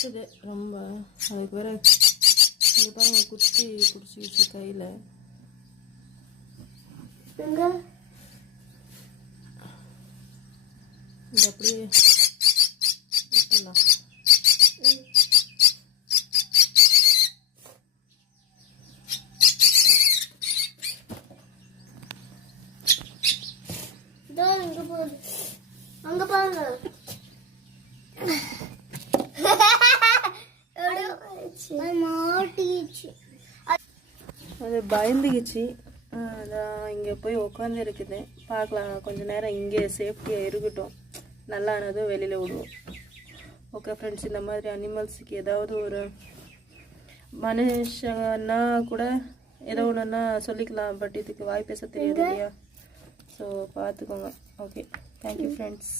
கத்துது ரொம்ப. அதுக்கு வேற இங்கே பாருங்க குச்சி பிடிச்சிக்கிச்சு கையில். இது அப்படியே விட்டுலாம். இங்க போகுது, அங்க பாருங்க. அது பயந்துக்குச்சு. அதான் இங்கே போய் உட்காந்து இருக்குது. பார்க்கலாம், கொஞ்சம் நேரம் இங்கே சேஃப்டியாக இருக்கட்டும். நல்லா ஆனதும் வெளியில் விடுவோம். ஓகே ஃப்ரெண்ட்ஸ், இந்த மாதிரி அனிமல்ஸுக்கு ஏதாவது ஒரு மனுஷன்னா கூட ஏதோ ஒன்றுன்னா சொல்லிக்கலாம். பட் இதுக்கு வாய் பேச தெரியாது இல்லையா? ஸோ பார்த்துக்கோங்க. Okay, thank you friends.